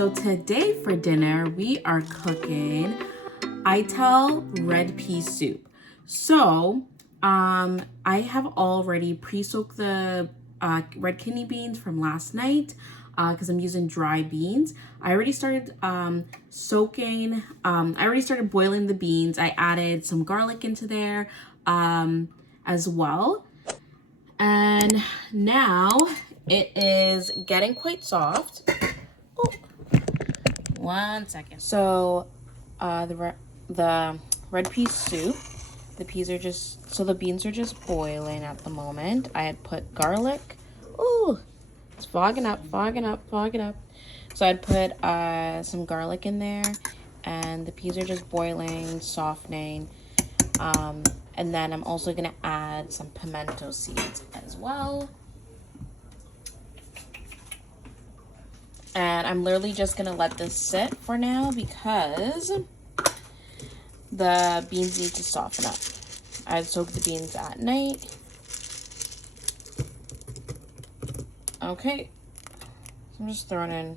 So today for dinner, we are cooking Ital Red Peas Soup. So, I have already pre-soaked the red kidney beans from last night because I'm using dry beans. I already started I already started boiling the beans. I added some garlic into there as well. And now it is getting quite soft. Oh, 1 second. So the red pea soup, the beans are just boiling at the moment. I had put garlic. Ooh, it's fogging up. So I'd put some garlic in there, and the peas are just boiling, softening. And then I'm also gonna add some pimento seeds as well. And I'm literally just gonna let this sit for now because the beans need to soften up. I soaked the beans at night. Okay, so I'm just throwing in,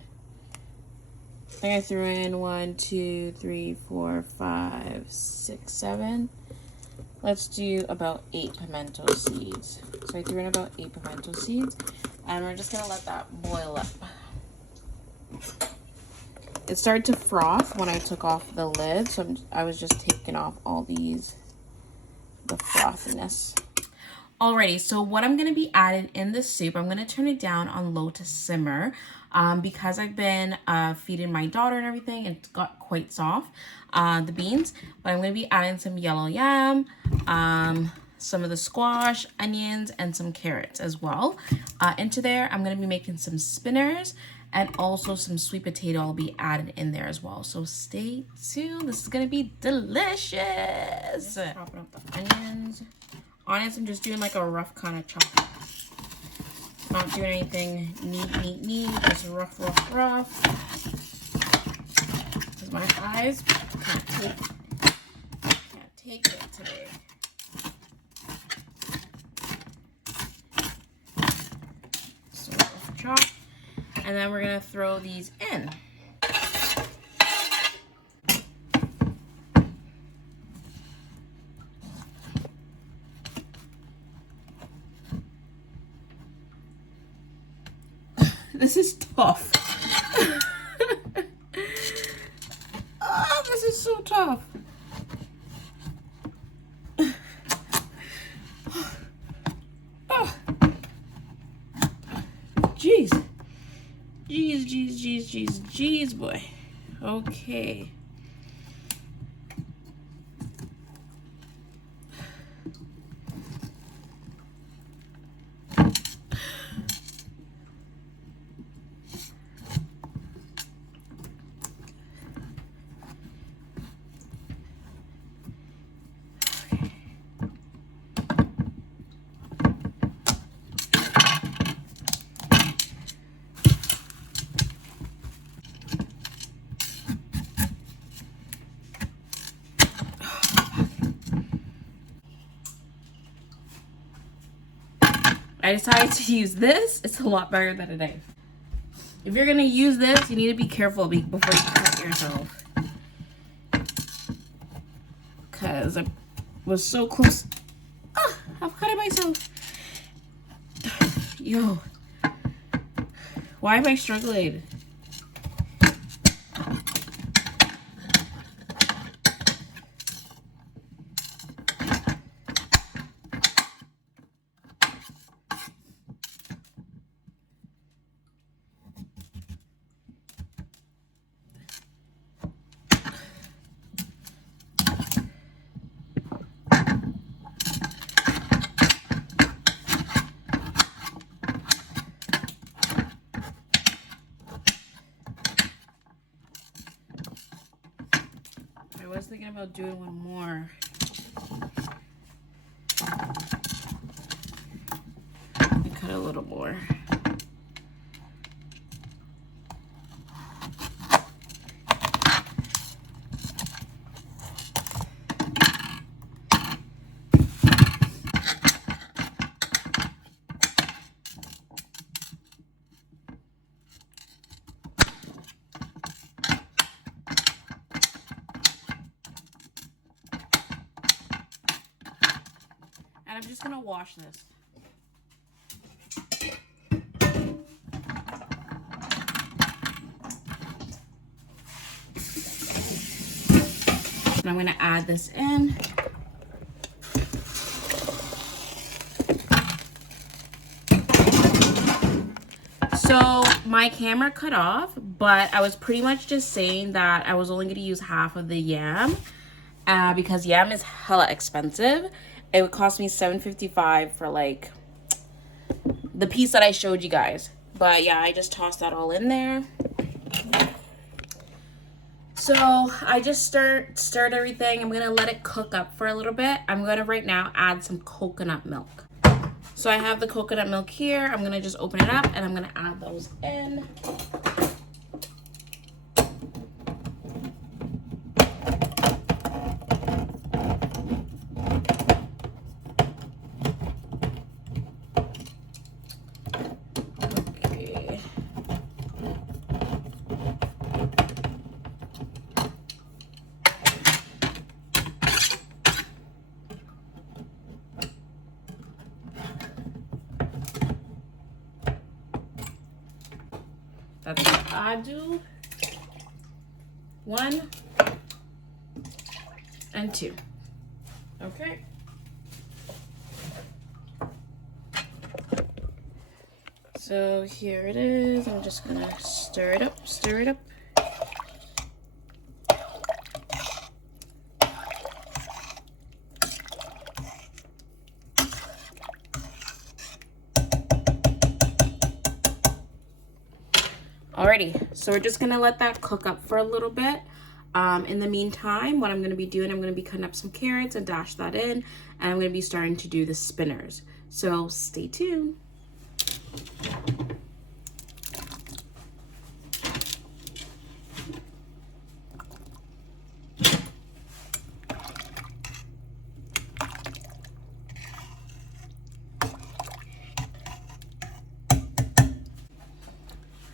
I think I threw in 1, 2, 3, 4, 5, 6, 7. Let's do about 8 pimento seeds. So I threw in about 8 pimento seeds, and we're just gonna let that boil up. It started to froth when I took off the lid, so I was just taking off all the frothiness. Alrighty, so what I'm gonna be adding in this soup, I'm gonna turn it down on low to simmer because I've been feeding my daughter and everything. It's got quite soft, the beans, but I'm gonna be adding some yellow yam, some of the squash, onions, and some carrots as well. Into there, I'm gonna be making some spinners and also some sweet potato I'll be added in there as well. So stay tuned, this is gonna be delicious. Chopping up the onions. Honestly, I'm just doing like a rough kind of chop. Not doing anything neat, just rough. Because my eyes can't take it today. So rough chop. And then we're gonna throw these in. This is tough. Oh, this is so tough. Oh. Jeez, boy. Okay. I decided to use this. It's a lot better than a knife. If you're gonna use this, you need to be careful before you cut yourself. Cause I was so close. Ah, I'm cutting myself. Yo, why am I struggling? I was thinking about doing one more. I cut a little more. And I'm just gonna wash this. And I'm gonna add this in. So my camera cut off, but I was pretty much just saying that I was only gonna use half of the yam because yam is hella expensive. It would cost me $7.55 for like the piece that I showed you guys. But yeah, I just tossed that all in there. So I just stirred everything. I'm gonna let it cook up for a little bit. I'm gonna right now add some coconut milk. So I have the coconut milk here. I'm gonna just open it up and I'm gonna add those in. Okay. That's what I do. 1 and 2. Okay. So here it is. I'm just gonna stir it up, stir it up. Alrighty, so we're just gonna let that cook up for a little bit. In the meantime, what I'm gonna be doing, I'm gonna be cutting up some carrots and dash that in, and I'm gonna be starting to do the spinners. So stay tuned.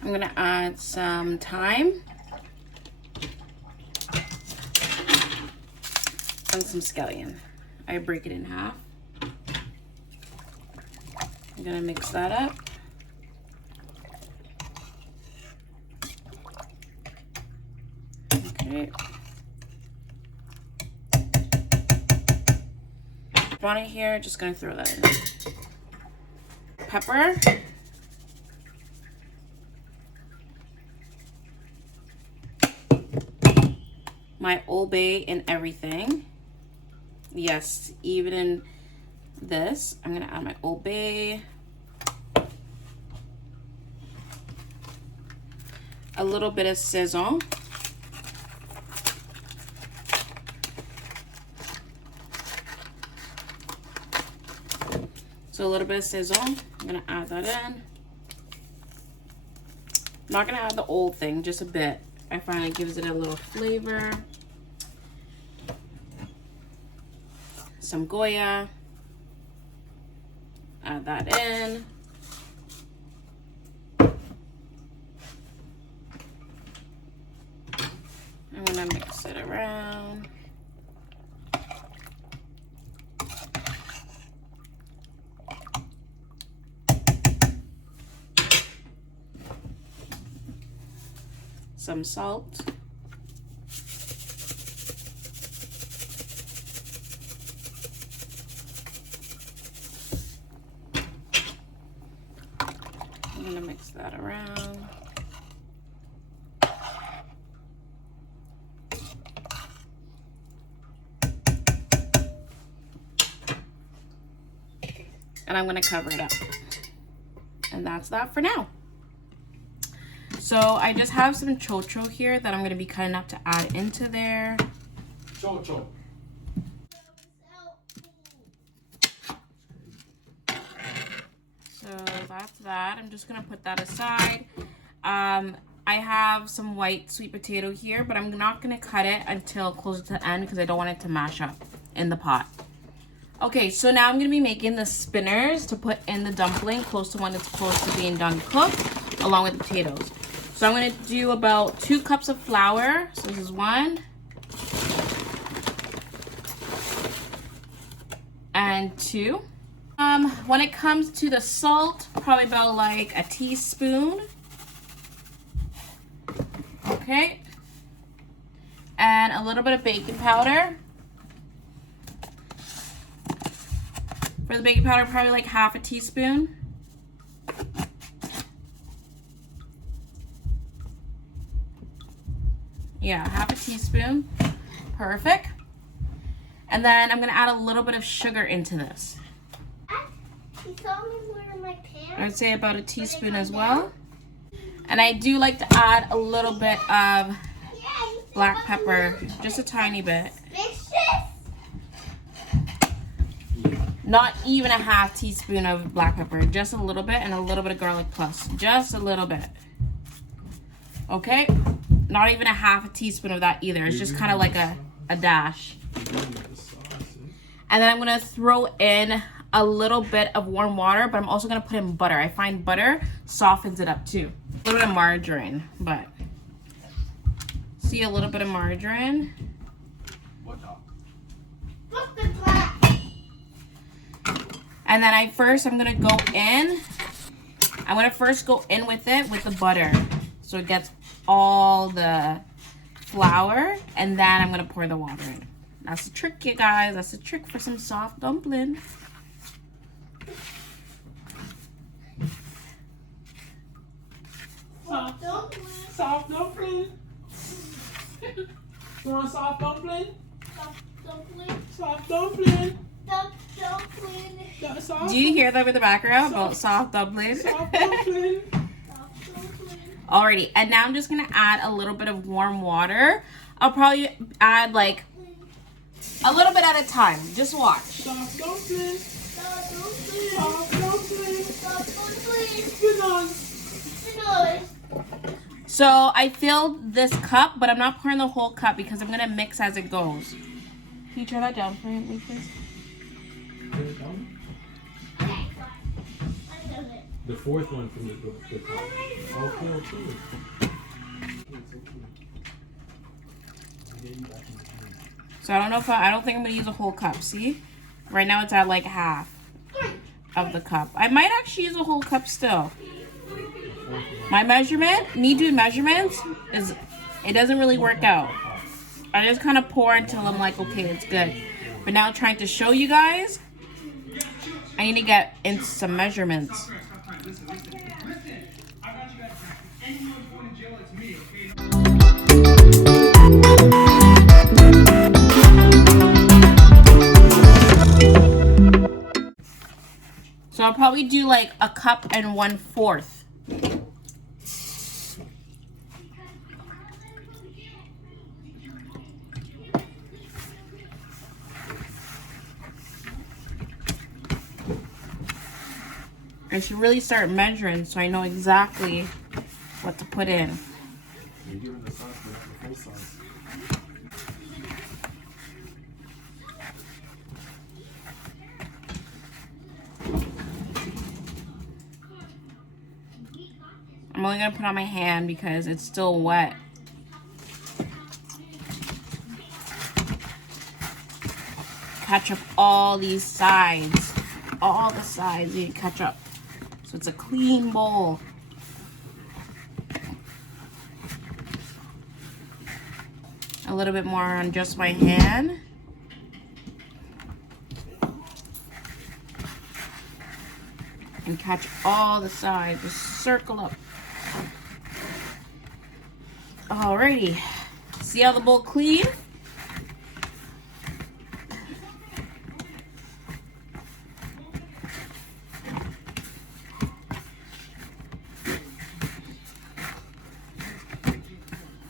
I'm gonna add some thyme and some scallion. I break it in half. I'm gonna mix that up. Okay. On it here, just gonna throw that in. Pepper. My Old Bay and everything. Yes, even in this, I'm gonna add my Old Bay. A little bit of Saison. So a little bit of Saison, I'm gonna add that in. I'm not gonna add the old thing, just a bit. I find it gives it a little flavor. Some Goya. Add that in. I'm gonna mix it around. Some salt. I'm gonna mix that around. And I'm gonna cover it up. And that's that for now. So I just have some chocho here that I'm gonna be cutting up to add into there. Chocho. So that's that. I'm just gonna put that aside. I have some white sweet potato here, but I'm not gonna cut it until closer to the end because I don't want it to mash up in the pot. Okay, so now I'm gonna be making the spinners to put in the dumpling close to when it's close to being done cooked, along with the potatoes. So I'm gonna do about 2 cups of flour. So this is 1. and 2. When it comes to the salt, probably about like a teaspoon. Okay. And a little bit of baking powder. For the baking powder, probably like half a teaspoon. Yeah, half a teaspoon. Perfect. And then I'm gonna add a little bit of sugar into this. You saw me wearing my pants? I'd say about a teaspoon as well. And I do like to add a little bit of black pepper, just a tiny bit. Not even a half teaspoon of black pepper, just a little bit, and a little bit of garlic plus, just a little bit. Okay, not even a half a teaspoon of that either. It's just kind of like a dash. And then I'm gonna throw in a little bit of warm water, but I'm also gonna put in butter. I find butter softens it up too. A little bit of margarine, but see, a little bit of margarine. And then I'm gonna first go in with it with the butter, so it gets all the flour, and then I'm gonna pour the water in. That's the trick, you guys. That's the trick for some soft dumpling. Soft dumpling. Soft dumpling. You want a soft dumpling? Soft dumpling. Soft dumpling. Soft dumpling. Soft Do you hear them in the background about soft dumpling? Soft dumpling. Soft dumpling. Alrighty, and now I'm just gonna add a little bit of warm water. I'll probably add like a little bit at a time. Just watch. Soft dumpling. Soft dumpling. Soft dumpling. Soft dumpling. Spinach. Spinach. So I filled this cup, but I'm not pouring the whole cup because I'm gonna mix as it goes. Can you turn that down for me, please? The fourth one from the top. Okay. So I don't know if I don't think I'm gonna use a whole cup. See, right now it's at like half of the cup. I might actually use a whole cup still. My measurement, me doing measurements, it doesn't really work out. I just kind of pour until I'm like, okay, it's good. But now trying to show you guys, I need to get into some measurements. So I'll probably do like a cup and 1/4. I should really start measuring so I know exactly what to put in. You're giving the sauce, but not the full sauce. I'm only gonna put on my hand because it's still wet. Catch up all these sides. All the sides you catch up. So it's a clean bowl. A little bit more on just my hand. And catch all the sides. Just circle up. Alrighty. See how the bowl clean?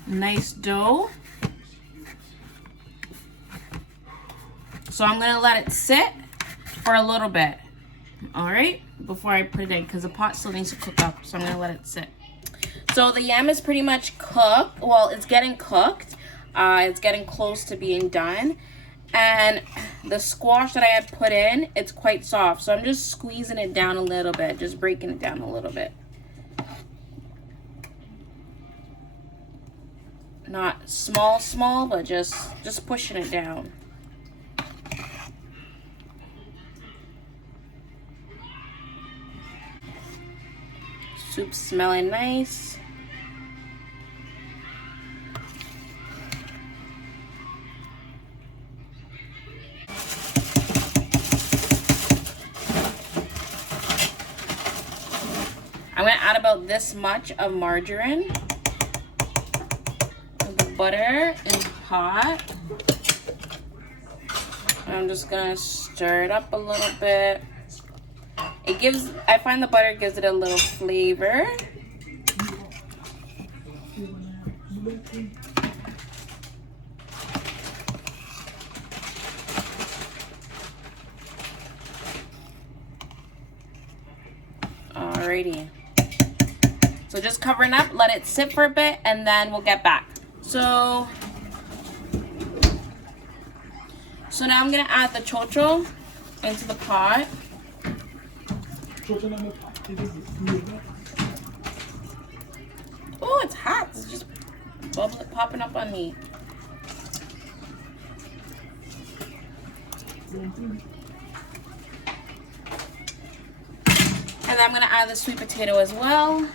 Nice dough. So I'm gonna let it sit for a little bit, all right, before I put it in, because the pot still needs to cook up. So I'm gonna let it sit. So the yam is pretty much cooked. Well, it's getting cooked. It's getting close to being done. And the squash that I had put in, it's quite soft. So I'm just squeezing it down a little bit, just breaking it down a little bit. Not small, but just pushing it down. Soup smelling nice. I'm gonna add about this much of margarine. The butter is hot. I'm just gonna stir it up a little bit. I find the butter gives it a little flavor. Alrighty. So just covering up, let it sit for a bit, and then we'll get back. So now I'm gonna add the chocho into the pot. Oh, it's hot. It's just popping up on me. And then I'm gonna add the sweet potato as well.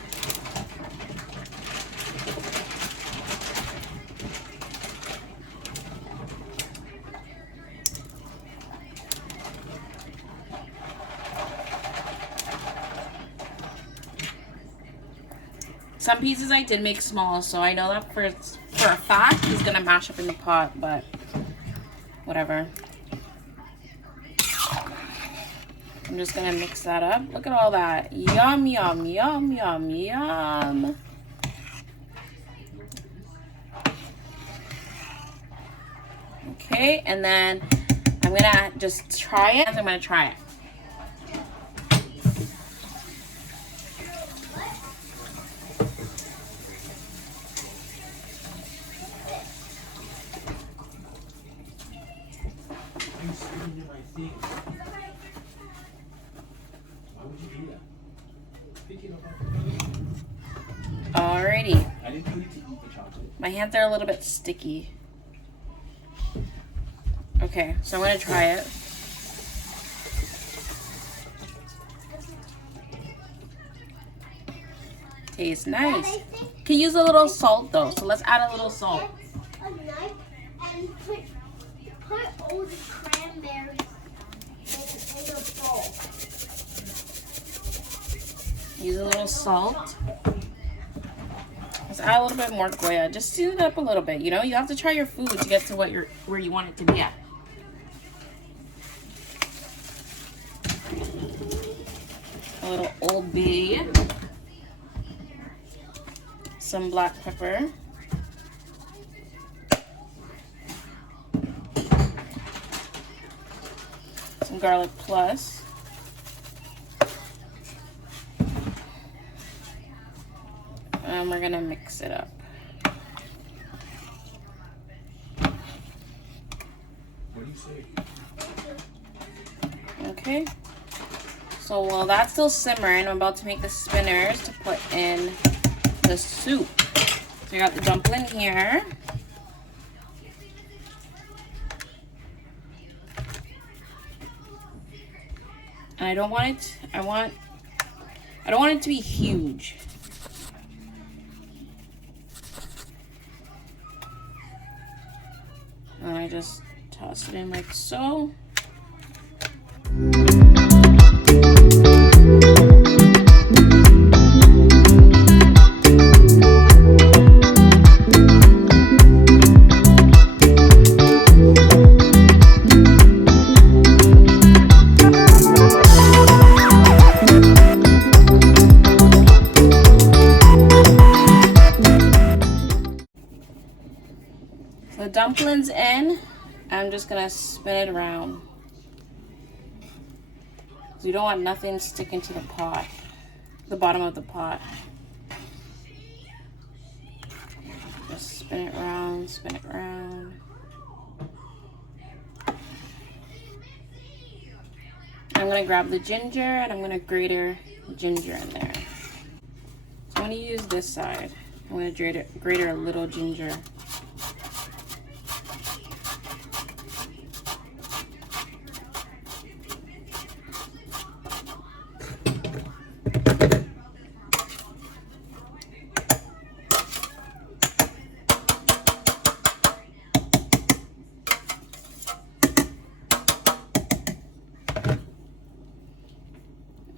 Some pieces I did make small, so I know that for a fact it's gonna mash up in the pot, but whatever. I'm just gonna mix that up. Look at all that. Yum, yum, yum, yum, yum. Okay, and then I'm gonna just try it. I'm gonna try it. Alrighty. My hands are a little bit sticky. Okay, so I'm gonna try it. Tastes nice. Can use a little salt though, so let's add a little salt. A knife and put all the cranberries in a bowl. Use a little salt. Let's add a little bit more Goya. Just season it up a little bit. You know, you have to try your food to get to where you want it to be at. A little Old Bay. Some black pepper. Some garlic plus. And we're gonna mix it up. What do you say? Okay. So while that's still simmering, I'm about to make the spinners to put in the soup. So I got the dumpling here. And I don't want it to be huge. And I just toss it in like so. The dumplings in. I'm just gonna spin it around. So you don't want nothing sticking to the pot, the bottom of the pot. Just spin it around, spin it around. I'm gonna grab the ginger and I'm gonna grate the ginger in there. So I'm gonna use this side. I'm gonna grate a little ginger.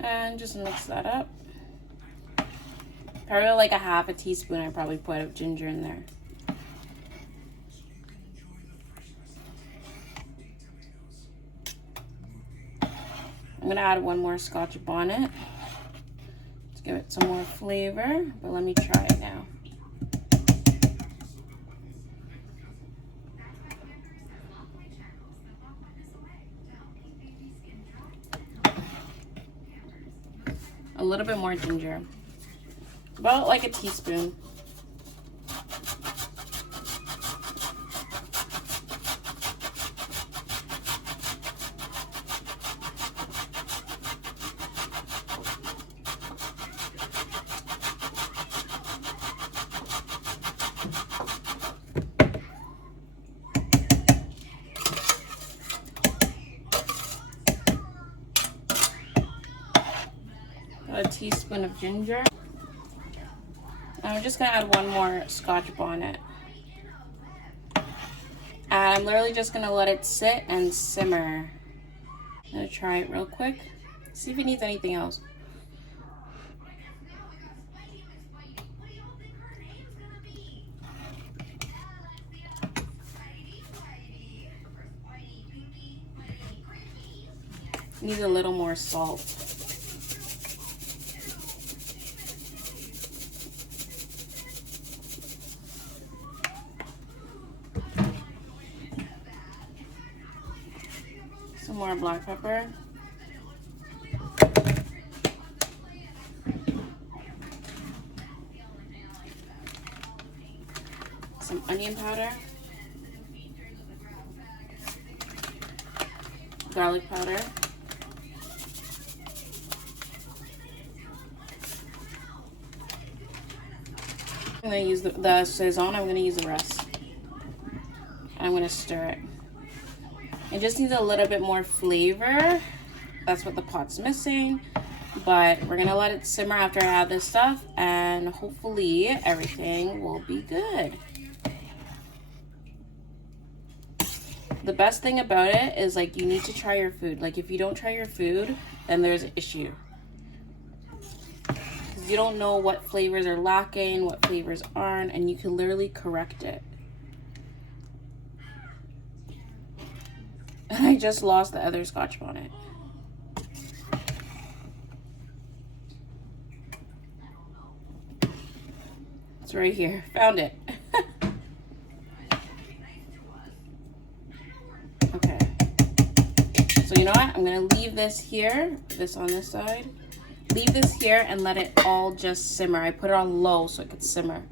And just mix that up. Probably like a half a teaspoon I probably put of ginger in there. I'm gonna add one more Scotch bonnet to give it some more flavor, but let me try it now. A little bit more ginger, about like a teaspoon. A teaspoon of ginger. And I'm just gonna add one more Scotch bonnet. And I'm literally just gonna let it sit and simmer. I'm gonna try it real quick. See if it needs anything else. Needs a little more salt. Some more black pepper. Some onion powder. Garlic powder. I'm going to use the Saison. I'm going to use the rest. And I'm going to stir it. It just needs a little bit more flavor. That's what the pot's missing. But we're going to let it simmer after I add this stuff. And hopefully everything will be good. The best thing about it is, like, you need to try your food. Like, if you don't try your food, then there's an issue. You don't know what flavors are lacking, what flavors aren't, and you can literally correct it. And I just lost the other Scotch bonnet. It's right here. Found it. Okay. So you know what? I'm gonna leave this here, this on this side. Leave this here and let it all just simmer. I put it on low so it could simmer.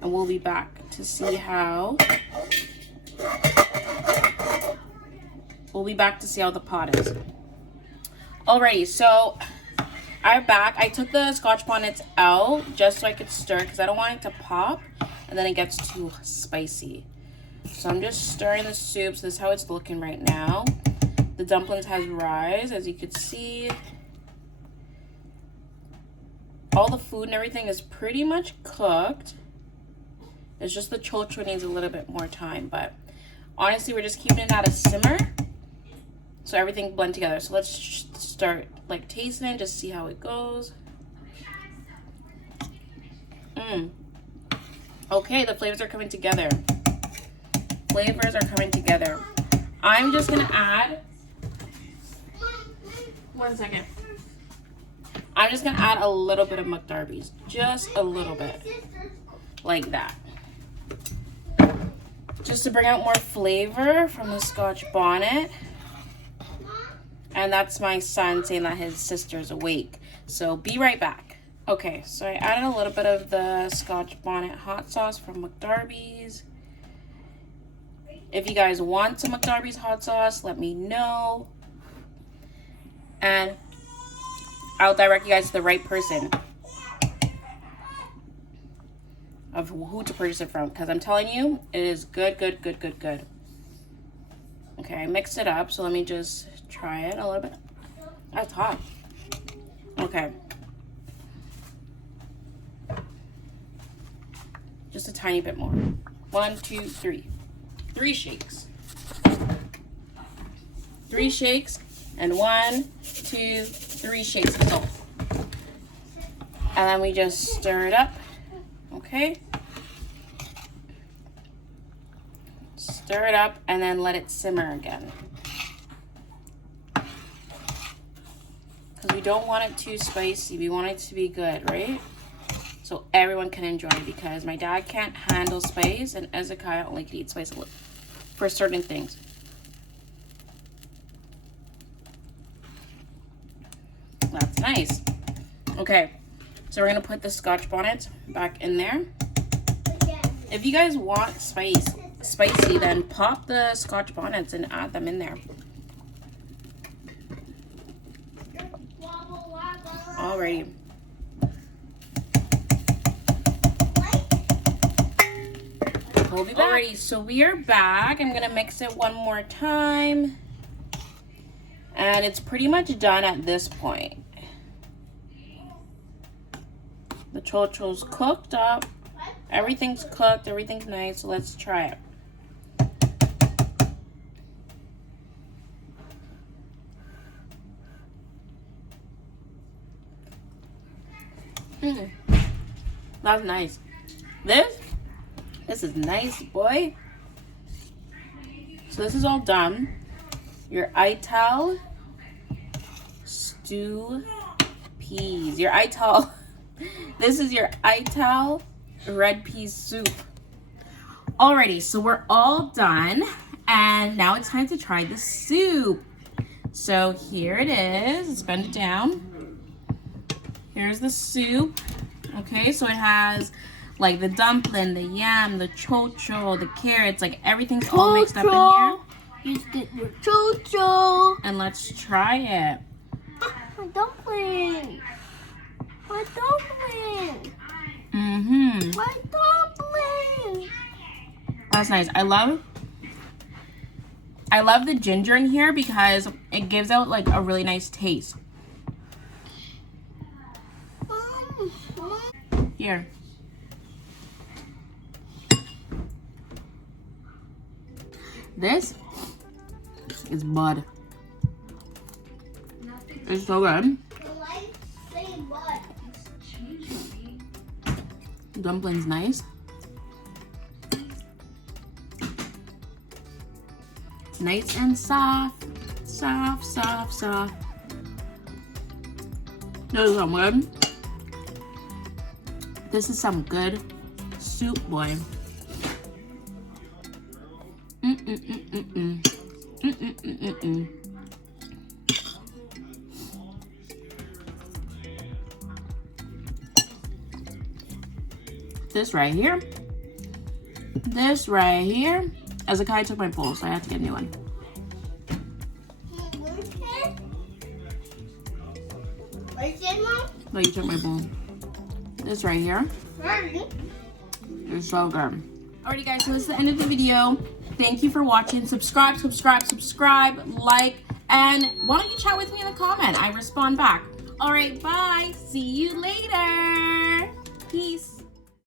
And we'll be back to see how... We'll be back to see how the pot is. Alrighty, so I'm back. I took the Scotch bonnets out just so I could stir because I don't want it to pop and then it gets too spicy. So I'm just stirring the soup. So this is how it's looking right now. The dumplings has rise, as you can see. All the food and everything is pretty much cooked. It's just the chocho needs a little bit more time, but honestly, we're just keeping it at a simmer so everything blend together. So let's start like tasting it, just see how it goes. Okay, the flavors are coming together. Flavors are coming together. I'm just gonna add, 1 second. I'm just gonna add a little bit of McDarby's, just a little bit, like that. Just to bring out more flavor from the Scotch bonnet. And that's my son saying that his sister's awake. So be right back. Okay, so I added a little bit of the Scotch bonnet hot sauce from McDarby's. If you guys want some McDarby's hot sauce, let me know. And I'll direct you guys to the right person of who to purchase it from, because I'm telling you, it is good, good, good, good, good. Okay, I mixed it up, so let me just try it a little bit. That's hot. Okay. Just a tiny bit more. 1, 2, 3. 3 shakes. 3 shakes, and 1, 2, 3 shakes. That's all. And then we just stir it up, okay? Stir it up and then let it simmer again. Because we don't want it too spicy. We want it to be good, right? So everyone can enjoy it, because my dad can't handle spice and Ezekiah only can eat spice for certain things. That's nice. Okay, so we're gonna put the Scotch bonnet back in there. If you guys want spicy, then pop the Scotch bonnets and add them in there. Alrighty. We'll be back. Alrighty, so we are back. I'm gonna mix it one more time. And it's pretty much done at this point. The chocho's cooked up. Everything's cooked, everything's nice, so let's try it. That's nice. This is nice, boy. So this is all done. Your Ital stew peas. Your Ital. This is your Ital Red Peas Soup. Alrighty, so we're all done. And now it's time to try the soup. So here it is. Let's bend it down. Here's the soup. Okay, so it has like the dumpling, the yam, the chocho, the carrots, like everything's all mixed up in here. You get your chocho. And let's try it. My dumpling. My dumpling. Mm-hmm. My dumpling. That's nice. I love the ginger in here because it gives out like a really nice taste. Here. This is bud. It's so good. Dumpling's nice. It's nice and soft. Soft, soft, soft. This is some good. This is some good soup, boy. This right here. This right here. Ezekiah took my bowl, so I have to get a new one. No, you took my bowl. This right here. It's so good. Alrighty guys, so this is the end of the video. Thank you for watching. Subscribe, like, and why don't you chat with me in the comment? I respond back. Alright, bye. See you later.